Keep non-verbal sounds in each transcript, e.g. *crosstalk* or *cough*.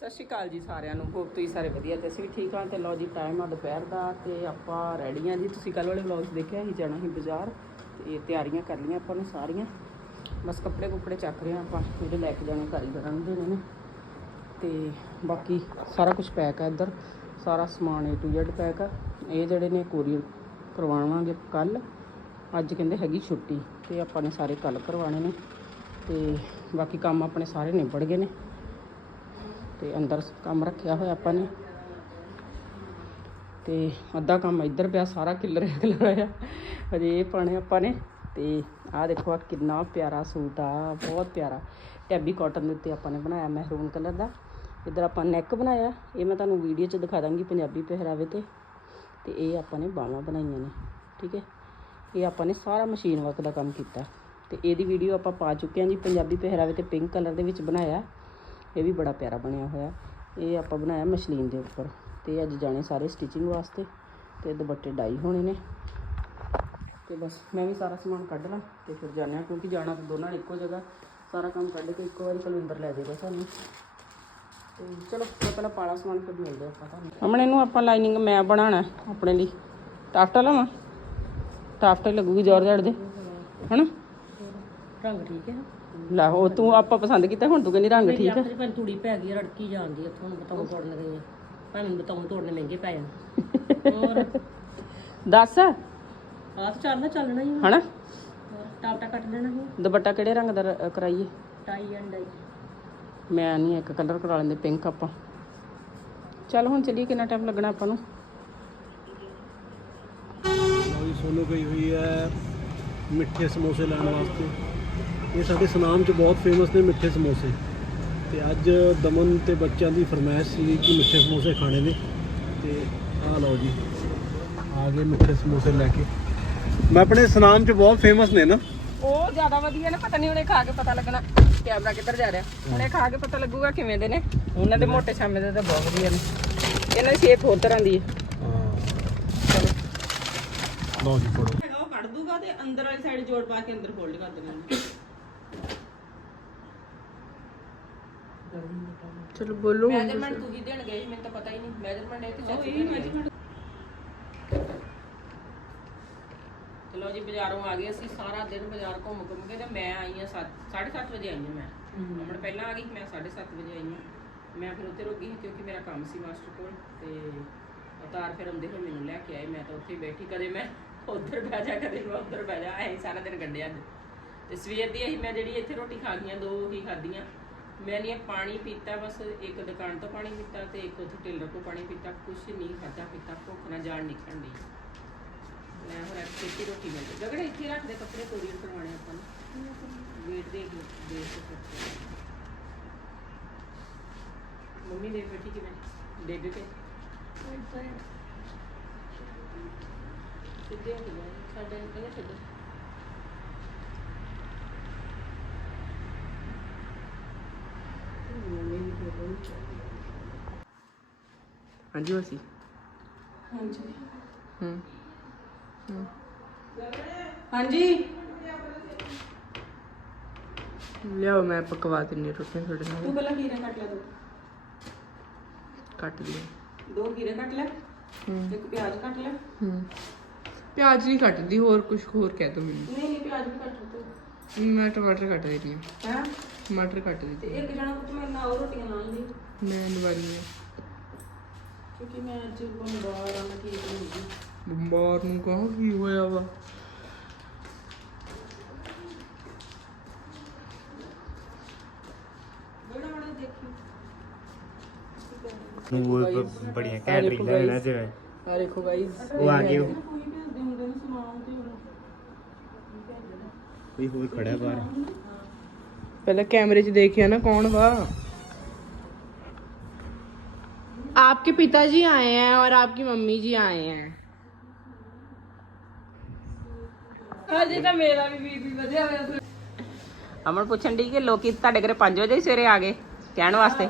ਸਤਿ ਸ਼੍ਰੀ ਅਕਾਲ ਜੀ ਸਾਰਿਆਂ ਨੂੰ। ਹੋਪ ਤੁਸੀਂ ਸਾਰੇ ਵਧੀਆ ਤੇ ਅਸੀਂ ਵੀ ਠੀਕ ਹਾਂ ਤੇ ਲਓ ਜੀ ਟਾਈਮ ਆ ਦੁਪਹਿਰ ਦਾ ਤੇ ਆਪਾਂ ਰੈਡੀ ਹਾਂ ਜੀ। ਤੁਸੀਂ ਕੱਲ ਵਾਲੇ ਵਲੌਗਸ ਦੇਖਿਆ ਸੀ ਜਾਣਾ ਸੀ ਬਾਜ਼ਾਰ ਤੇ ਤਿਆਰੀਆਂ ਕਰ ਲਈਆਂ ਆਪਾਂ ਨੇ ਸਾਰੀਆਂ। ਬਸ ਕੱਪੜੇ ਕੁੱਪੜੇ ਚੱਕ ਰਹੇ ਹਾਂ ਆਪਾਂ ਜਿਹੜੇ ਲੈ ਕੇ ਜਾਣੇ ਕਾਰੀਗਰਾਂ ਨੂੰ ਦੇਣੇ ਨੇ ਤੇ ਬਾਕੀ ਸਾਰਾ ਕੁਝ ਪੈਕ ਆ ਇੱਧਰ। ਸਾਰਾ ਸਮਾਨ ਏ ਟੂ Z ਪੈਕ ਆ। ਇਹ ਜਿਹੜੇ ਨੇ ਕੋਰੀਅਰ ਕਰਵਾਵਾਂਗੇ ਕੱਲ ਅੱਜ ਕਹਿੰਦੇ ਹੈਗੀ ਛੁੱਟੀ, ਤੇ ਆਪਾਂ ਨੇ ਸਾਰੇ ਕੱਲ ਕਰਵਾਣੇ ਨੇ। ਤੇ ਬਾਕੀ ਕੰਮ ਆਪਣੇ ਸਾਰੇ ਨਿਬੜ ਗਏ ਨੇ। ਤੇ ਅੰਦਰ ਕੰਮ ਰੱਖਿਆ ਹੋਇਆ ਆਪਾਂ ਨੇ। ਤੇ ਅੱਧਾ ਕੰਮ ਇੱਧਰ ਪਿਆ, ਸਾਰਾ ਕਿੱਲਰ ਖਿਲਰਿਆ ਹਜੇ ਇਹ ਪਾਣੇ ਆਪਾਂ ਨੇ ਤੇ ਆਹ ਦੇਖੋ ਆ ਕਿੰਨਾ ਪਿਆਰਾ ਸੂਟ ਆ, ਬਹੁਤ ਪਿਆਰਾ। ਟੈਬੀ ਕਾਟਨ ਦੇ ਉੱਤੇ ਆਪਾਂ ਨੇ ਬਣਾਇਆ ਮਹਿਰੂਨ ਕਲਰ ਦਾ। ਇੱਧਰ ਆਪਾਂ ਨੈਕ ਬਣਾਇਆ, ਇਹ ਮੈਂ ਤੁਹਾਨੂੰ ਵੀਡੀਓ 'ਚ ਦਿਖਾ ਦਾਂਗੀ ਪੰਜਾਬੀ ਪਹਿਰਾਵੇ ਤੇ। ਤੇ ਇਹ ਆਪਾਂ ਨੇ ਬਾਹਾਂ ਬਣਾਈਆਂ ਨੇ, ਠੀਕ ਹੈ? ਇਹ ਆਪਾਂ ਨੇ ਸਾਰਾ ਮਸ਼ੀਨ ਵਰਕ ਦਾ ਕੰਮ ਕੀਤਾ। ਤੇ ਇਹਦੀ ਵੀਡੀਓ ਆਪਾਂ ਪਾ ਚੁੱਕੇ ਹਾਂ ਜੀ ਪੰਜਾਬੀ ਪਹਿਰਾਵੇ ਤੇ ਪਿੰਕ ਕਲਰ ਦੇ ਵਿੱਚ ਬਣਾਇਆ। ਇਹ ਵੀ ਬੜਾ ਪਿਆਰਾ ਬਣਿਆ ਹੋਇਆ ਇਹ ਆਪਾਂ ਬਣਾਇਆ ਮਸ਼ਲੀਨ ਦੇ ਉੱਪਰ। ਤੇ ਅੱਜ ਜਾਣੇ ਸਾਰੇ ਸਟਿਚਿੰਗ ਵਾਸਤੇ। ਤੇ ਦੁਪੱਟੇ ਡਾਈ ਹੋਣੇ ਨੇ। ਤੇ ਬਸ ਮੈਂ ਵੀ ਸਾਰਾ ਸਮਾਨ ਕੱਢ ਲਾਂ ਤੇ ਫਿਰ ਜਾਂਦੇ ਹਾਂ, ਕਿਉਂਕਿ ਜਾਣਾ ਤਾਂ ਦੋਨਾਂ ਨੇ ਇੱਕੋ ਜਗ੍ਹਾ। ਸਾਰਾ ਕੰਮ ਕੱਢ ਕੇ ਇੱਕੋ ਵਾਰੀ ਕਲਵਿੰਦਰ ਲੈ ਜਾਏਗਾ ਸਾਨੂੰ। ਤੇ ਚਲੋ ਪਹਿਲਾਂ ਪਾਲਾ ਸਮਾਨ ਫਿਰ ਮਿਲਦੇ ਆਪਾਂ ਤੁਹਾਨੂੰ। ਹਮਣੇ ਨੂੰ ਆਪਾਂ ਲਾਈਨਿੰਗ ਮੈਂ ਬਣਾਉਣਾ ਆਪਣੇ ਲਈ। ਟਾਫਟਾ ਲਵਾਂ? ਟਾਫਟਾ ਲੱਗੂਗੀ ਜ਼ੋਰ ਜੜ ਦੇ। ਹਨਾ? ਰੰਗ ਠੀਕ ਹੈ ਲੈ ਉਹ ਤੂੰ ਆਪਾਂ ਪਸੰਦ ਕੀਤਾ ਹੁਣ ਤੂੰ ਕਹਿੰਦੀ ਰੰਗ ਠੀਕ ਹੈ ਪਰ ਤੂੜੀ ਪੈ ਗਈ ਰੜਕੀ ਜਾਂਦੀ ਇੱਥੋਂ ਨੂੰ ਬਤਾਉਂ ਤੋੜਨ ਗਈ ਆ। ਭਾਵੇਂ ਬਤਾਉਂ ਤੋੜਨੇ ਮਹਿੰਗੇ ਪੈ ਜਾਣ। ਹੋਰ? ਦੱਸ। ਆਹ ਤਾਂ ਚੱਲਣਾ ਚੱਲਣਾ ਹੀ ਹੋਰ ਟਾਪਟਾ ਕੱਟ ਦੇਣਾ ਸੀ ਦੁਪੱਟਾ ਕਿਹੜੇ ਰੰਗ ਦਾ ਰ- ਕਰਾਈਏ? ਟਾਈ ਐਂਡ ਡਾਈ ਮੈਂ ਨਹੀਂ ਇੱਕ ਕਲਰ ਕਰਾ ਲੈਂਦੇ ਪਿੰਕ ਆਪਾਂ। ਚੱਲ ਹੁਣ ਚੱਲੀਏ ਕਿੰਨਾ ਟਾਈਮ ਲੱਗਣਾ ਆਪਾਂ ਨੂੰ? ਲਓ ਜੀ ਸੋਨੂ ਗਈ ਹੋਈ ਹੈ ਮਿੱਠੇ ਸਮੋਸੇ ਲੈਣ ਵਾਸਤੇ। ਇਹ ਸਾਡੇ ਸਨਾਮ 'ਚ ਬਹੁਤ ਫੇਮਸ ਨੇ ਮਿੱਠੇ ਸਮੋਸੇ। ਤੇ ਅੱਜ ਦਮਨ ਤੇ ਬੱਚਿਆਂ ਦੀ ਫਰਮਾਇਸ਼ ਸੀ ਕਿ ਮਿੱਠੇ ਸਮੋਸੇ ਖਾਣੇ ਨੇ। ਤੇ ਆਹ ਲਓ ਜੀ ਆ ਗਏ ਮਿੱਠੇ ਸਮੋਸੇ ਲੈ ਕੇ। ਮੈਂ ਆਪਣੇ ਸਨਾਮ 'ਚ ਬਹੁਤ ਫੇਮਸ ਨੇ ਨਾ। ਉਹ ਜ਼ਿਆਦਾ ਵਧੀਆ ਨਾ ਪਤਾ ਨਹੀਂ ਉਹਨੇ ਖਾ ਕੇ ਪਤਾ ਲੱਗਣਾ। ਕੈਮਰਾ ਕਿੱਧਰ ਜਾ ਰਿਹਾ? ਉਹਨੇ ਖਾ ਕੇ ਪਤਾ ਲੱਗੂਗਾ ਕਿਵੇਂ ਦੇ ਨੇ। ਉਹਨਾਂ ਦੇ ਮੋਟੇ ਛਾਮੇ ਦੇ ਤਾਂ ਬਹੁਤ ਵਧੀਆ ਨੇ। ਇਹਨਾਂ ਦੀ ਸ਼ੇਪ ਹੋਰ ਤਰ੍ਹਾਂ ਦੀ ਹੈ। ਹਾਂ। ਲਓ ਜੀ ਫੜੋ। ਉਹ ਕੱਢ ਦੂਗਾ ਤੇ ਅੰਦਰ ਵਾਲੀ ਸਾਈਡ ਜੋੜ ਪਾ ਕੇ ਅੰਦਰ ਫੋਲਡ ਕਰ ਦੇਣਾ। ਚਲੋ ਬੋਲੋ ਮੈਜਰਮੈਂਟ ਤੂੰ ਹੀ ਦੇਣ ਗਏ ਸੀ, ਮੈਨੂੰ ਤਾਂ ਪਤਾ ਹੀ ਨਹੀਂ। ਮੈਜਰਮੈਂਟ ਇਹ ਤੇ ਚਾਚੀ ਚਲੋ ਜੀ ਬਾਜ਼ਾਰੋਂ ਆ ਗਏ ਅਸੀਂ ਸਾਰਾ ਦਿਨ ਬਾਜ਼ਾਰ ਘੁੰਮ ਘੁੰਮ ਕੇ ਤੇ ਮੈਂ ਆਈ ਹਾਂ 7:30 ਵਜੇ ਆਈ ਹਾਂ ਮੈਂ। ਅਮਨ ਪਹਿਲਾਂ ਆ ਗਈ ਮੈਂ 7:30 ਵਜੇ ਆਈ ਹਾਂ। ਮੈਂ ਫਿਰ ਉੱਥੇ ਰੁਕੀ ਸੀ ਕਿਉਂਕਿ ਮੇਰਾ ਕੰਮ ਸੀ ਮਾਸਟਰ ਕੋਲ ਤੇ ਅਵਤਾਰ ਫਿਰ ਆਉਂਦੇ ਹੋਏ ਮੈਨੂੰ ਲੈ ਕੇ ਆਏ। ਮੈਂ ਤਾਂ ਉੱਥੇ ਹੀ ਬੈਠੀ ਕਦੇ ਮੈਂ ਉੱਧਰ ਬਹਿ ਜਾ ਕਦੇ ਮੈਂ ਉੱਧਰ ਬਹਿ ਜਾ। ਐਂ ਸਾਰਾ ਦਿਨ ਕੱਢਿਆ ਅੱਜ ਤੇ ਸਵੇਰ ਦੀ ਅਸੀਂ ਮੈਂ ਜਿਹੜੀ ਇੱਥੇ ਰੋਟੀ ਖਾ ਗਈਆਂ ਦੋ ਹੀ ਖਾਧੀਆਂ। ਮੈਂ ਨਹੀਂ ਪਾਣੀ ਪੀਤਾ ਬਸ ਇੱਕ ਦੁਕਾਨ ਤੋਂ ਪਾਣੀ ਪੀਤਾ ਤੇ ਇੱਕ ਉੱਥੇ ਟੇਲਰ ਤੋਂ ਪਾਣੀ ਪੀਤਾ ਕੁਛ ਨਹੀਂ ਖਾਧਾ ਪੀਤਾ ਭੁੱਖ ਨਾ ਜਾਣ ਨਿਕਲਣ ਦੀ ਮੈਂ ਹੁਣ ਐਕਟਿਵੀ ਰੋਟੀ ਮਿਲ ਗਈ ਗਗੜੇ ਇੱਥੇ ਰੱਖ ਦੇ ਕੱਪੜੇ ਕੋਰੀਅਰ ਕਰਵਾਉਣੇ ਆਪਾਂ ਨੂੰ। ਵੇਟ ਦੇ ਦੇ ਮੰਮੀ ਦੇ ਬੈਠੀ ਕਿਵੇਂ? ਡੇਗ ਕੇ? ਸਿੱਧੇ ਹੋ ਗਏ। ਸਾਡੇ ਅੰਕਲ ਛੱਡੋ ਹਾਂਜੀ ਵਸੀ ਹਾਂਜੀ। ਹੂੰ। ਹਾਂਜੀ। ਲਿਆਓ ਮੈਂ ਪਕਵਾ ਦਿੰਨੀ ਰੋਟੀ ਤੁਹਾਡੇ ਨਾਲ। ਤੂੰ ਪਹਿਲਾਂ ਖੀਰੇ ਕੱਟ ਲੈ ਦੋ। ਕੱਟ ਲਈ। ਦੋ ਖੀਰੇ ਕੱਟ ਲੈ ਇੱਕ ਪਿਆਜ਼ ਕੱਟ ਲੈ। ਹੂੰ। ਪਿਆਜ਼ ਨਹੀਂ ਕੱਟਦੀ ਹੋਰ ਕੁਝ ਹੋਰ ਕਹਿ ਦੋ ਮੈਨੂੰ। ਨਹੀਂ ਨਹੀਂ ਪਿਆਜ਼ ਵੀ ਕੱਟ ਦੋ। ਮੈਂ ਟਮਾਟਰ ਕੱਟ ਦੇਣੀ ਆ ਹੈ? ਟਮਾਟਰ ਕੱਟ ਤੇ ਦਿੱਤੇ ਇੱਕ ਜਣਾ ਮੇਰੇ ਨਾਲ ਉਹ ਰੋਟੀਆਂ ਲਾਉਂਦੀ ਮੈਂ ਨਵਾਰੀ ਆ ਬੰਬਾਰ ਨੂੰ ਕਹਾਂ ਕੀ ਹੋਇਆ ਵਾ। ਉਹ ਬ- ਬੜੀਆਂ ਘੈਂਟ ਰੀਲਾਂ ਹੈ ਨਾ ਜਿਵੇਂ। ਆ ਦੇਖੋ ਗਾਈਜ਼ ਉਹ ਆ ਗਏ ਕੋਈ ਕੋਈ ਖੜਾ ਬਾਹਰ। ਪਹਿਲਾਂ ਕੈਮਰੇ 'ਚ ਦੇਖਿਆ ਨਾ ਕੌਣ ਵਾ। आपके पिताजी आए हैं और आपकी मम्मी जी आए हैं ਹਜੇ ਤਾਂ ਮੇਰਾ ਵੀ ਬੀਬੀ ਵਧਿਆ ਹੋਇਆ ਸੀ ਅਮਨ ਪੁੱਛਣ ਦੀ ਕਿ ਲੋਕੀ ਤੁਹਾਡੇ ਘਰੇ 5 ਵਜੇ ਹੀ ਸਵੇਰੇ ਆ ਗਏ ਕਹਿਣ ਵਾਸਤੇ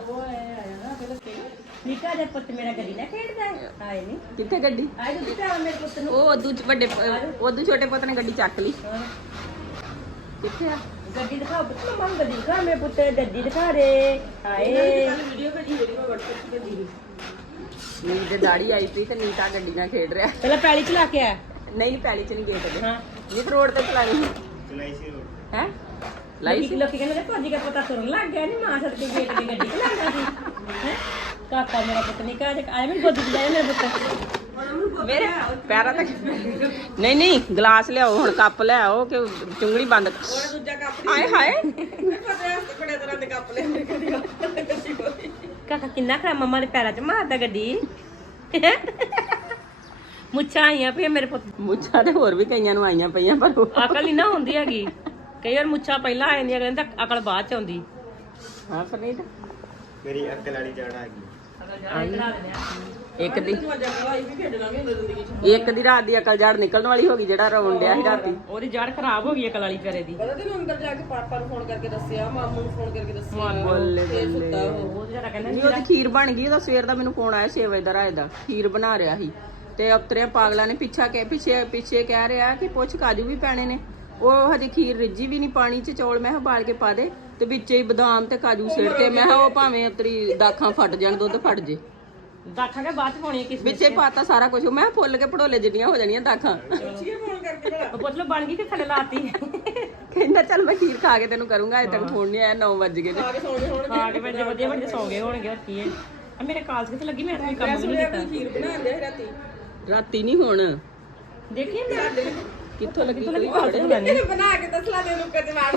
ਨਿੱਕਾ ਜਿਹਾ ਪੁੱਤ ਮੇਰਾ ਗੱਡੀ ਨਾ ਖੇਡਦਾ ਹੈ ਆਏ ਨਹੀਂ ਕਿੱਥੇ ਗੱਡੀ ਆਏ ਤੂੰ ਕਿੱਥੇ ਆ ਮੇਰੇ ਪੁੱਤ ਨੂੰ ਉਹ ਉਦੋਂ ਚ ਵੱਡੇ ਉਦੋਂ ਛੋਟੇ ਪੁੱਤ ਨੇ ਗੱਡੀ ਚੱਕ ਲਈ ਕਿੱਥੇ ਆ? ਗੱਡੀ ਦਿਖਾਓ ਪੁੱਤ ਮੰਮ ਗੱਡੀ ਦਿਖਾ ਮੇਰੇ ਪੁੱਤ ਗੱਡੀ ਦਿਖਾ ਦੇ। ਹਾਏ। ਵੀਡੀਓ ਕੱਢੀ ਦਾੜੀ ਆਈ ਪਈ ਤੇ ਨੀਤਾ ਗੱਡੀਆਂ ਖੇਡ ਰਿਹਾ। ਪਹਿਲਾਂ ਪੈਲੀ ਚਲਾ ਕੇ ਆ ਨਹੀਂ ਪੈਲੀ ਚ ਨਹੀਂ ਗੇਟ ਦੇ ਹਾਂ। ਨੀਤ ਰੋਡ ਤੇ ਚਲਾਣੀ ਚਲਾਈ ਸੀ ਰੋਡ ਹੈ? ਲਾਈ ਲਾਈ ਸੀ। ਲੋਕੀ ਕਹਿੰਦੇ ਭਾਜੀ ਦਾ ਪਤਾ ਤੁਰਨ ਲੱਗ ਗਿਆ ਨਹੀਂ ਮਾਂ ਸੜ ਕੇ ਗੇਟ ਦੀ ਗੱਡੀ ਚਲਾਉਂਦਾ ਸੀ ਹੈ? ਕਾਕਾ ਮੇਰਾ ਪੁੱਤ ਨਹੀਂ ਕਾ ਆਇਆ ਮੈਨੂੰ ਗੋਦੀ ਚ ਜਾਇਆ ਮੇਰਾ ਪੁੱਤ। ਮੇਰੇ ਪੈਰਾਂ ਤੱਕ ਨਹੀਂ ਨਹੀਂ ਗਲਾਸ ਲਿਆਓ ਹੁਣ ਕੱਪ ਲਿਆਓ ਕਿ ਚੁੰਗਲੀ ਬੰਦ ਦੂਜਾ ਕੱਪ ਹਾਏ ਹਾਏ। ਬੜੇ ਤਰ੍ਹਾਂ ਦੇ ਕੱਪ ਲੈ ਕਾਕਾ ਕਿੰਨਾ ਖਰਾ ਮੰਮਾ ਦੇ ਪੈਰਾਂ 'ਚ ਮਾਰਦਾ ਗੱਡੀ? ਮੁੱਛਾਂ ਆਈਆਂ ਪਈਆਂ ਮੇਰੇ ਪੁੱਤ। ਮੁੱਛਾਂ ਤੇ ਹੋਰ ਵੀ ਕਈਆਂ ਨੂੰ ਆਈਆਂ ਪਈਆਂ ਪਰ ਉਹ- ਅਕਲ ਨਹੀਂ ਨਾ ਹੁੰਦੀ ਹੈਗੀ। ਕਈ ਵਾਰ ਮੁੱਛਾਂ ਪਹਿਲਾਂ ਆ ਜਾਂਦੀਆਂ ਕਹਿੰਦੇ ਅਕਲ ਬਾਅਦ ਚ ਆਉਂਦੀ। ਹਾਂ ਪਰਨੀਤ ਮੇਰੀ ਅਕਲ ਵਾਲੀ ਆ ਗਈ। ਇੱਕ ਦੀ। ਇੱਕ ਦੀ ਰਾਤ ਦੀ ਅਕਲ ਜੜ ਨਿਕਲਣ ਵਾਲੀ ਹੋ ਗਈ ਜਿਹੜਾ ਰੋਣ ਡਿਆ ਸੀ ਰਾਤੀ। ਉਹਦੀ ਜੜ ਖਰਾਬ ਹੋ ਗਈ ਅਕਲ ਵਾਲੀ ਪਿਆਰੇ ਦੀ। ਬੱਲੇ ਬੱਲੇ। ਉਹ। ਜਿਹੜਾ ਕਹਿੰਦਾ ਨਹੀਂ ਉਹਦੀ ਖੀਰ ਬਣ ਗਈ ਉਹਦਾ ਸਵੇਰ ਦਾ ਮੈਨੂੰ ਫੋਨ ਆਇਆ 6 ਵਜੇ ਦਾ ਰਾਏ ਦਾ। ਖੀਰ ਬਣਾ ਰਿਹਾ ਸੀ। ਤੇ ਅਫਤਰਿਆ ਪਾਗਲਾਂ ਨੇ ਪਿੱਛਾ ਕੇ ਪਿੱਛੇ ਪਿੱਛੇ ਕਹਿ ਰਿਹਾ ਕਿ ਪੁੱਛ ਕਾਜੂ ਵੀ ਪੈਣੇ ਨੇ। ਉਹ ਹਜੇ ਖੀਰ ਰਿੱਝੀ ਵੀ ਨਹੀਂ ਪਾਣੀ 'ਚ ਚੌਲ ਮੈਂ ਕਿਹਾ ਉਬਾਲ ਕੇ ਪਾ ਦੇ। ਤੇ ਵਿੱਚੇ ਹੀ ਬਾਦਾਮ ਤੇ ਕਾਜੂ ਸਿਰ ਤੇ। ਮੈਂ ਉਹ ਭਾਵੇਂ ਤੇਰੀ ਦਾਖਾਂ ਫਟ ਜਾਣ ਦੁੱਧ ਫਟ ਜੇ। ਦਾਖਾਂ ਕੇ ਬਾਅਦ ਪਾਉਣੀ ਕਿਸ ਵਿੱਚੇ ਪਾਤਾ ਸਾਰਾ ਕੁਝ ਮੈਂ ਕਿਹਾ ਫੁੱਲ ਕੇ ਪੜੋਲੇ ਜਿੰਨੀਆਂ ਹੋ ਜਾਣੀਆਂ ਦਾਖਾਂ। ਪੁੱਛ ਬਣ ਗਈ ਕਿ ਥੱਲੇ ਲਾਤੀ। ਕਹਿੰਦਾ ਚੱਲ ਮੈਂ ਖੀਰ ਖਾ ਕੇ ਤੈਨੂੰ ਕਰੂੰਗਾ ਅਜੇ ਤੱਕ ਫੋਨ ਨਹੀਂ ਆਇਆ 9 ਵਜ ਗਏ ਨੇ। ਖਾ ਕੇ ਬੰਦੇ ਵਧੀਆ ਬੰਦੇ ਸੌ ਹੋਣਗੇ ਹੋਰ ਆ ਮੇਰੇ ਕਾਲਸ ਕਿੱਥੇ ਲੱਗੀ ਮੈਂ ਕੋਈ ਕੰਮ ਨਹੀਂ ਕੀਤਾ। ਰਾਤੀ। ਨਹੀਂ ਹੁਣ। ਦੇਖੀ ਮੈਂ। ਕਿੱਥੋਂ ਲੱਗੀ ਬਣਾ ਕੇ ਤਸਲਾ ਦੇ ਨੂੰ ਕਦੇ ਮਾਰ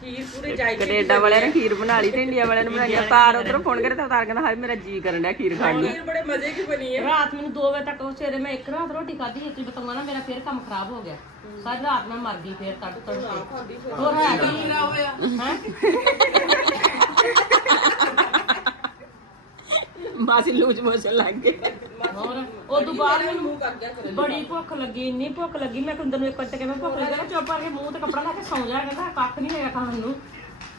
ਖੀਰ ਪੂਰੇ ਜਾਈ ਕੈਨੇਡਾ ਵਾਲਿਆਂ ਨੇ ਖੀਰ ਬਣਾ ਲਈ ਤੇ ਇੰਡੀਆ ਵਾਲਿਆਂ ਨੇ ਬਣਾਈ ਤਾਰ ਉਧਰੋਂ ਫੋਨ ਕਰੇ ਤਾਂ ਤਾਰ ਕਹਿੰਦਾ ਹਾਏ ਮੇਰਾ ਜੀ ਕਰਨ ਡਿਆ ਖੀਰ ਖਾਣ ਨੂੰ। ਖੀਰ ਬੜੇ ਮਜ਼ੇ ਕੀ ਬਣੀ ਹੈ। ਰਾਤ ਮੈਨੂੰ 2 ਵਜੇ ਤੱਕ ਉਹ ਸਵੇਰੇ ਮੈਂ ਇੱਕ ਰਾਤ ਰੋਟੀ ਖਾਧੀ ਇੱਕ ਬਤਾਉਂਗਾ ਨਾ ਮੇਰਾ ਫੇਰ ਕੰਮ ਖਰਾਬ ਹੋ ਗਿਆ। ਸਾਰੀ ਰਾਤ ਮੈਂ ਮਰ ਗਈ ਫੇਰ ਤੜ ਤੜ ਕੇ ਹੋਰ ਹੈ ਕੀ ਹੋਇਆ। ਮਾਸੀ ਲੂਜ ਮੋਸ਼ਨ ਲੱਗ ਗਏ। ਹੋਰ। ਉਹ ਤੋਂ ਬਾਅਦ ਮੈਨੂੰ ਬੜੀ ਭੁੱਖ ਲੱਗੀ ਇੰਨੀ ਭੁੱਖ ਲੱਗੀ ਮੈਂ ਕੁੰਦਰ ਨੂੰ ਇੱਕ ਵਾਰ ਤੇ ਕਿਹਾ ਭੁੱਖ ਲੱਗੀ ਚੁੱਪ ਕਰਕੇ ਮੂੰਹ ਤੇ ਕੱਪੜਾ ਲਾ ਕੇ ਸੌਂ ਜਾ ਕਹਿੰਦਾ ਕੱਖ ਨਹੀਂ ਹੈਗਾ ਖਾਣ ਨੂੰ।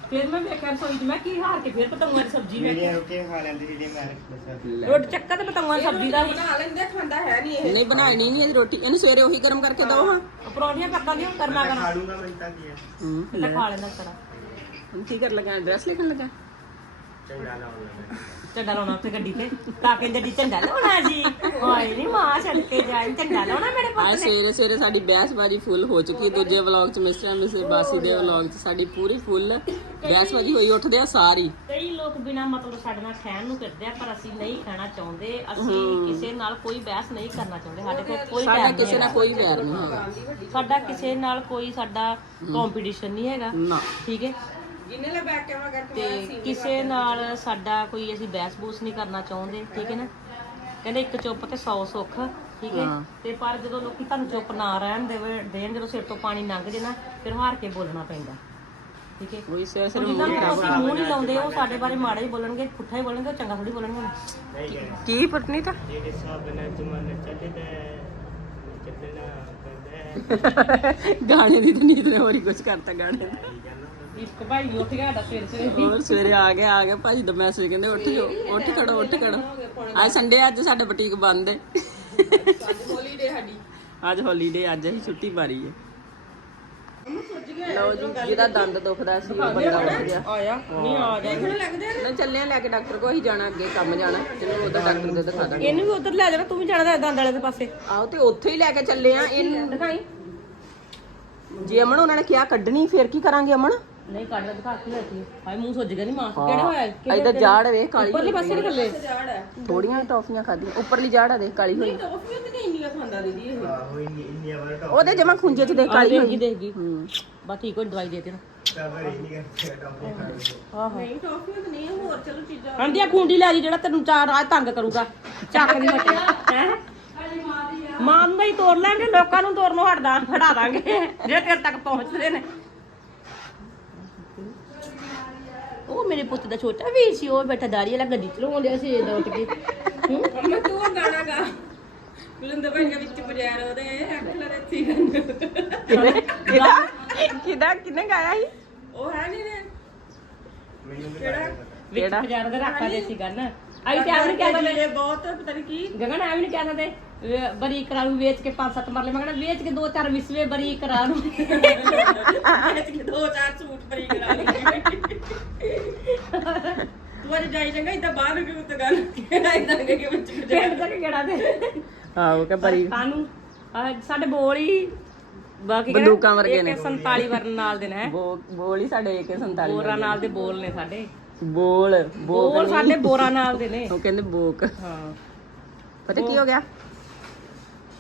ਫਿਰ ਮੈਂ ਵੇਖਿਆ ਰਸੋਈ 'ਚ ਮੈਂ ਕੀ ਹਾਰ ਕੇ ਫਿਰ ਪਤੰਗਾਂ ਦੀ ਸਬਜ਼ੀ ਮੈਂ ਮੇਰੀਆਂ ਰੋਟੀਆਂ ਖਾ ਲੈਂਦੀ ਜਿਹੜੀ ਮੈਂ ਰੋਟੀ ਚੱਕਾ ਤੇ ਪਤੰਗਾਂ ਦੀ ਸਬਜ਼ੀ ਦਾ। ਬਣਾ ਲੈਂਦੇ ਖਾਂਦਾ ਹੈ ਨਹੀਂ ਇਹ। ਨਹੀਂ ਬਣਾਣੀ ਨਹੀਂ ਇਹਦੀ ਰੋਟੀ। ਇਹਨੂੰ ਸਵੇਰੇ ਉਹੀ ਗਰਮ ਕਰਕੇ ਦਿਓ ਹਾਂ। ਪਰੌਂਠੀਆਂ ਪੱਕਾਂ ਦੀਆਂ ਕਰਨਾ। ਖਾ ਕਰਨਾ ਲੂੰਗਾ ਮੈਂ ਤਾਂ ਕੀ ਹੈ? ਹੂੰ ਤੇ ਖਾ ਲੈਂਦਾ ਸਾਰਾ। ਹੁਣ ਕੀ ਕਰ ਲਗਾ? ਐਡਰੈਸ ਲਿਖਣ ਲੱਗਾ? ਚੰਗਾ ਲਾਉਣ ਲੱਗਾ। ਝੰਡਾ ਲਾਉਣਾ ਉੱਥੇ ਗੱਡੀ ਤੇ। ਤਾਂ ਕਹਿੰਦੇ ਦੀ ਝੰਡਾ ਲਾਉਣਾ ਜੀ। ਹਾਏ ਨਹੀਂ ਮਾਂ ਛੱਡ ਕੇ ਜਾਏ ਝੰਡਾ ਲਾਉਣਾ ਮੇਰੇ ਪੁੱਤ ਅੱਜ ਸਵੇਰੇ ਸਵੇਰੇ ਸਾਡੀ ਬਹਿਸਬਾਜੀ ਫੁੱਲ ਹੋ ਚੁੱਕੀ ਹੈ। ਦੂਜੇ ਵਲੌਗ ਚ ਮਿਸਟਰ ਐਂਡ ਮਿਸਿਸ ਬਾਸੀ ਦੇ ਵਲੌਗ ਚ ਸਾਡੀ ਪੂਰੀ ਫੁੱਲ ਬਹਿਸਬਾਜੀ ਹੋਈ ਉੱਠਦੇ ਆ ਸਾਰੀ। ਕਈ ਲੋਕ ਬਿਨਾ ਮਤਲਬ ਸਾਡੇ ਨਾਲ ਖੈਣ ਨੂੰ ਕਰਦੇ ਆ ਪਰ ਅਸੀਂ ਨਹੀਂ ਖਾਣਾ ਚਾਹੁੰਦੇ। ਅਸੀਂ ਕਿਸੇ ਨਾਲ ਕੋਈ ਬਹਿਸ ਨਹੀਂ ਕਰਨਾ ਚਾਹੁੰਦੇ। ਸਾਡੇ ਕੋਲ ਕੋਈ ਸਾਡਾ ਬਹਿਸ ਕਿਸੇ ਨਾਲ ਕੋਈ ਵੈਰ ਨਹੀਂ ਹੈਗਾ। ਸਾਡਾ ਕਿਸੇ ਨਾਲ ਕੋਈ ਸਾਡਾ ਕੰਪੀਟੀਸ਼ਨ ਨਹੀਂ ਹੈਗਾ। ਨਾ। ਠੀਕ ਹੈ। ਜਿੰਨੇ ਲਾ ਬੈਕ ਕੈਮਰਾ ਕਰਕੇ ਤੇ ਕਿਸੇ ਨਾਲ ਸਾਡਾ ਕੋਈ ਅਸੀਂ ਬਹਿਸ ਬੂਸ ਨਹੀਂ ਕਰਨਾ ਚਾਹੁੰਦੇ ਠੀਕ ਹੈ ਨਾ? ਕਹਿੰਦੇ ਇੱਕ ਚੁੱਪ ਤੇ 100 ਸੁੱਖ ਠੀਕ ਹੈ? ਤੇ ਪਰ ਜਦੋਂ ਲੋਕੀ ਤੁਹਾਨੂੰ ਚੁੱਪ ਨਾ ਰਹਿਣ ਦੇਵੇ ਦੇਣ ਜਦੋਂ ਸਿਰ ਤੋਂ ਪਾਣੀ ਲੰਘ ਜੇ ਨਾ ਫਿਰ ਹਾਰ ਕੇ ਬੋਲਣਾ ਪੈਂਦਾ ਠੀਕ ਹੈ? ਨੂੰ ਅਸੀਂ ਮੂੰਹ ਨਹੀਂ ਲਾਉਂਦੇ ਉਹ ਸਾਡੇ ਬਾਰੇ ਮਾੜਾ ਹੀ ਬੋਲਣਗੇ ਪੁੱਠਾ ਹੀ ਬੋਲਣਗੇ ਉਹ ਚੰਗਾ ਥੋੜੀ ਬੋਲਣਗੇ ਕੀ ਪਟਨੀ ਤਾਂ? *laughs* ਗਾਣੇ ਦੀ ਤਾਂ ਨੀਂਦ ਨੇ ਹੋਰ ਹੀ ਕੁਝ ਕਰਤਾ ਗਾਣੇ ਦਾ। ਇੱਕ ਭਾਈ ਵੀ ਉੱਠ ਗਿਆ ਸਾਡਾ ਸਵੇਰੇ ਸਵੇਰੇ। ਹੋਰ ਸਵੇਰੇ ਆ ਗਿਆ ਆ ਗਿਆ। ਭਾਜੀ ਦਾ ਮੈਸੇਜ ਕਹਿੰਦੇ ਉੱਠ ਜਾਓ ਉੱਠ ਖੜੋ ਉੱਠ ਖੜੋ। ਅੱਜ ਸੰਡੇ ਅੱਜ ਸਾਡਾ ਬੁਟੀਕ ਬੰਦ ਹੈ। ਹੌਲੀਡੇ ਸਾਡੀ। ਅੱਜ ਹੌਲੀਡੇ ਅੱਜ ਅਸੀਂ ਛੁੱਟੀ ਮਾਰੀ ਹੈ। ਲਓ ਜੀ ਜਿਹਦਾ ਦੰਦ ਦੁਖਦਾ ਸੀ ਉਹ ਬੰਦਾ ਉੱਠ ਗਿਆ। ਆਇਆ ਨਹੀਂ ਆ ਜਾ ਨਾ ਚੱਲੇ ਆ ਲੈ ਕੇ ਡਾਕਟਰ ਕੋਲ ਹੀ ਜਾਣਾ ਅੱਗੇ ਕੰਮ ਜਾਣਾ। ਚਲੋ ਉਹਦਾ ਡਾਕਟਰ ਦੇ ਦਿਖਾ ਦਾਂਗੇ। ਇਹਨੂੰ ਵੀ ਉਧਰ ਲੈ ਜਾਣਾ ਤੂੰ ਵੀ ਜਾਣਾ ਦੰਦ ਵਾਲੇ ਦੇ ਪਾਸੇ। ਆਓ ਤੇ ਉੱਥੇ ਹੀ ਲੈ ਕੇ ਚੱਲੇ ਆ। ਇਹਨੂੰ ਦਿਖਾਈ। ਜੇ ਅਮਨ ਉਹਨਾਂ ਨੇ ਕਿਹਾ ਕੱਢਣੀ ਫਿਰ ਕੀ ਕਰਾਂਗੇ ਅਮਨ? ਨਹੀਂ ਕੱਢ ਲੈ ਦਿਖਾ ਕੇ ਲੈਤੀ ਹਾਏ ਮੂੰਹ ਸੁੱਜ ਗਿਆ ਨਹੀਂ ਮਾਂ ਕਿਹੜਾ ਹੋਇਆ? ਇਧਰ ਜਾੜ ਵੇ ਕਾਲੀ ਉੱਪਰਲੇ ਪਾਸੇ ਨਹੀਂ ਥੱਲੇ ਥੋੜੀਆਂ ਟੌਫੀਆਂ ਖਾਧੀਆਂ ਉੱਪਰਲੀ ਜਾੜ ਆ ਦੇ ਕਾਲੀ ਹੋਈ। ਟੋਫੀਆਂ ਤੇ ਨਹੀਂ ਇੰਨੀਆਂ ਖਾਂਦਾ ਦੀਦੀ ਇਹ। ਆਹੋ ਇੰਨੀ ਇੰਨੀ ਵਾਰ ਤਾਂ ਉਹਦੇ ਜਮਾ ਖੁੰਝੇ ਚ ਦੇ ਕਾਲੀ ਦੇਖ ਗਈ ਹੋਈ ਦੇਖ ਗਈ। ਹੂੰ। ਬਸ ਠੀਕ ਹੋ ਦਵਾਈ ਦੇ ਦੇ ਨਾ ਸਬਰ ਹੀ ਨਹੀਂ ਕਰਦੇ ਟੌਪੀ ਖਾ ਲਓ ਨਹੀਂ ਟੋਫੀਆਂ ਤੇ ਨਹੀਂ ਹੋਰ ਚਲੋ ਚੀਜ਼ਾਂ। ਆਂਦੀ ਆ ਖੁੰਡੀ ਲੈ ਜੀ ਜਿਹੜਾ ਤੈਨੂੰ ਚਾਰ ਰਾਜ ਤੰਗ ਕਰੂਗਾ। ਚੱਕ ਨਹੀਂ ਹਟੇ ਹੈ? ਮਾਂ ਨੂੰ ਹੀ ਤੋੜ ਲਾਂਗੇ ਲੋਕਾਂ ਨੂੰ ਤੋੜਨੋਂ ਹਟਦਾ ਹਟਾ ਦਾਂਗੇ। ਜੇ ਤੇਰੇ ਤੱਕ ਪਹੁੰਚਦੇ ਨੇ। ਉਹ ਮੇਰੇ ਪੁੱਤ ਦਾ ਛੋਟਾ ਵੀਰ ਸੀ ਉਹ ਬੈਠਾ ਦਾੜੀ ਵਾਲਾ ਗੱਡੀ ਚਲਾਉਣ ਡਿਆ ਸੀ ਇਹਦਾ ਉੱਠ ਕੇ। ਮੈਂ ਤੂੰ ਗਾਣਾ ਗਾ। ਬੁਲੰਦ ਭਾਈ ਵਿੱਚ ਬਜਾਰ ਉਹਦੇ ਅੱਖਾਂ ਦੇ ਥੀ ਕਿਹਦਾ? ਕਿਹਦਾ? ਕਿਨੇ ਗਾਇਆ ਸੀ? ਉਹ ਹੈ ਨਹੀਂ ਨੇ ਮੈਨੂੰ ਵੀ ਕਿਹੜਾ? ਵਿੱਚ ਬਾਜ਼ਾਰ ਦੇ ਰੱਖਾ ਦੇ ਸੀ ਗਨ। ਆਈ ਤੇ ਆਵਣ ਕਹਿ ਦਿੰਦੇ ਬਹੁਤ ਪਤਾ ਨਹੀਂ ਕੀ। ਗਗਨ ਐਵੇਂ ਨਹੀਂ ਕਹਿੰਦੇ ਤੇ ਵੇ- ਬਰੀ ਕਰਾਉ ਵੇਚ ਕੇ ਪੰਜ ਸੱਤ ਮਰਲੇ। ਮੈਂ ਕਹਿੰਦਾ ਵੇਚ ਕੇ ਦੋ ਚਾਰ ਵਿਸਵੇ ਬਰੀ ਕਰਾ ਨੂੰ ਵੇਚ ਕੇ ਦੋ ਚਾਰ ਸੂਟ ਫਰੀ ਕਰਾ ਲਈ ਤੂੰ ਅੱਜ ਜਾਈ ਚੰਗਾ ਇਦਾਂ ਬਾਹਰ ਨੂੰ ਕਿਉਂ ਤੇ ਗੱਲ ਕਿਹੜਾ ਇਦਾਂ ਕਿ ਵਿੱਚ ਫੇਰ ਤੱਕ ਕਿਹੜਾ ਦੇ ਆਹੋ ਕਿ ਬਰੀ ਕਾਨੂੰ ਆਹ ਸਾਡੇ ਬੋਲ ਹੀ ਬਾਕੀ ਬੰਦੂਕਾਂ ਵਰਗੇ ਨੇ। 47 ਵਰਨ ਨਾਲ ਦੇ ਨੇ ਬੋਲ ਹੀ ਸਾਡੇ AK47 ਬੋਰਾ ਨਾਲ ਦੇ ਬੋਲ ਨੇ ਸਾਡੇ। ਬੋਲ ਬੋਲ ਸਾਡੇ ਬੋਰਾ ਨਾਲ ਦੇ ਨੇ। ਉਹ ਕਹਿੰਦੇ ਬੋਕ। ਹਾਂ। ਪਤਾ ਕੀ ਹੋ ਗਿਆ?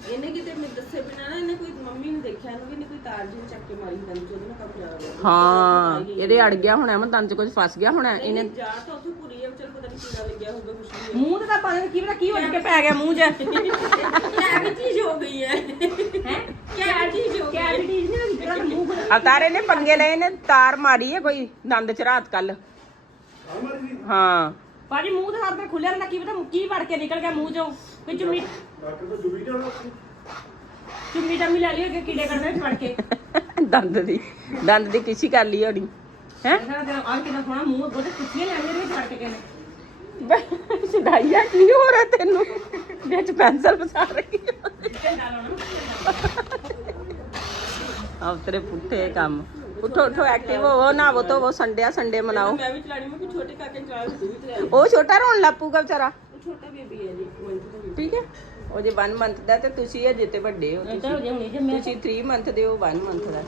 ਇਹਨੇ ਕਿਤੇ ਮੈਨੂੰ ਦੱਸੇ ਬਿਨਾ ਨਾ ਇਹਨੇ ਕੋਈ ਮੰਮੀ ਨੂੰ ਦੇਖਿਆ ਇਹਨੂੰ ਵੀ ਇਹਨੇ ਕੋਈ ਤਾਰ ਜਿਹੀ ਚੱਕ ਕੇ ਮਾਰੀ ਦੰਦ ਚ ਉਹਦੇ ਨਾਲ ਕੰਮ ਜ਼ਿਆਦਾ ਹੋਇਆ ਹਾਂ ਇਹਦੇ ਅੜ ਗਿਆ ਹੋਣਾ ਮੈਂ ਦੰਦ ਚ ਕੁਝ ਫਸ ਗਿਆ ਹੋਣਾ ਇਹਨੇ ਜਾ ਤਾਂ ਉੱਥੇ ਪੂਰੀ ਹੈ ਚਲ ਪਤਾ ਨਹੀਂ ਕੀੜਾ ਲੱਗਿਆ ਹੋਊਗਾ ਕੁਛ ਵੀ ਮੂੰਹ ਤੇ ਨੀ ਕੀ ਪਤਾ ਕੀ ਹੋ ਕੇ ਪੈ ਗਿਆ ਮੂੰਹ 'ਚ। ਕਿਆ ਕੀ ਚੀਜ਼ ਹੋ ਗਈ ਹੈ? ਹੈ ਕਿਆ ਚੀਜ਼ ਹੋ ਕਿਆ ਚੀਜ਼ ਨਹੀਂ ਨਿਕਲਦਾ ਮੂੰਹ ਕੋਲ ਅਵਤਾਰੇ ਨੇ ਪੰਗੇ ਲਏ ਨੇ ਤਾਰ ਮਾਰੀ ਹੈ ਕੋਈ ਦੰਦ ਚ ਰਾਤ ਕੱਲ ਹਾਂ। ਭਾਜੀ ਮੂੰਹ ਤੇ ਹੱਥ ਖੁੱਲਿਆ ਰਹਿੰਦਾ ਕੀ ਪਤਾ ਕੀ ਵੜ ਕੇ ਨਿਕਲ ਗਿਆ ਮੂੰਹ 'ਚੋਂ। ਕੋਈ ਚੁੰਮੀ ਚੁੰਮੀ ਟੰਮੀ ਲੈ ਲਈ ਹੋਈ ਕਿ ਕੀੜੇ ਕੱਢਣੇ ਵੜ ਕੇ। ਦੰਦ ਦੀ ਦੰਦ ਦੀ ਕਿਸੀ ਕਰ ਲਈ ਹੋਣੀ ਹੈ? ਇਹਨਾਂ ਦਾ ਆ ਕਿੰਨਾ ਸੋਹਣਾ ਮੂੰਹ ਅੱਗੋਂ ਤੇ ਕੁੱਤੀਆਂ ਲੈ ਇਹਦੇ ਵਿੱਚ ਵੜ ਕੇ ਗਏ ਨੇ ਸਿਧਾਈਆ ਕੀ ਹੋ ਰਿਹਾ ਤੈਨੂੰ? ਵਿੱਚ ਪੈਨਸਲ ਫਸਾ ਰਹੀ ਆ। ਤੇਰੇ ਪੁੱਠੇ ਕੰਮ। ਉਠੋ ਉਠੋ ਐਕਟਿਵ ਹੋਵੋ ਨਾ ਉਹ ਤੋਂ ਉਹ ਸੰਡੇ ਆ ਸੰਡੇ ਮਨਾਓ। ਮੈਂ ਵੀ ਚਲਾਣੀ ਮੈਂ ਕਿ ਛੋਟੇ ਕਾਕੇ ਚਲਾ ਤੂੰ ਵੀ ਚਲਾ ਉਹ ਛੋਟਾ ਰੋਣ ਲੱਪੂਗਾ ਵਿਚਾਰਾ? ਉਹ ਛੋਟਾ ਬੇਬੀ ਹੈ ਜੀ ਇੱਕ ਮੰਥ ਦਾ baby। ਠੀਕ ਹੈ? ਉਹ ਜੇ 1 ਮੰਥ ਦਾ ਤੇ ਤੁਸੀਂ ਅਜੇ ਤੇ ਵੱਡੇ ਹੋ ਇਹ ਤਾਂ ਹੋ ਜੇ ਹੁਣੀ ਜੇ ਮੈਂ ਤੁਸੀਂ 3 ਮੰਥ ਦੇ ਹੋ 1 ਮੰਥ ਦਾ।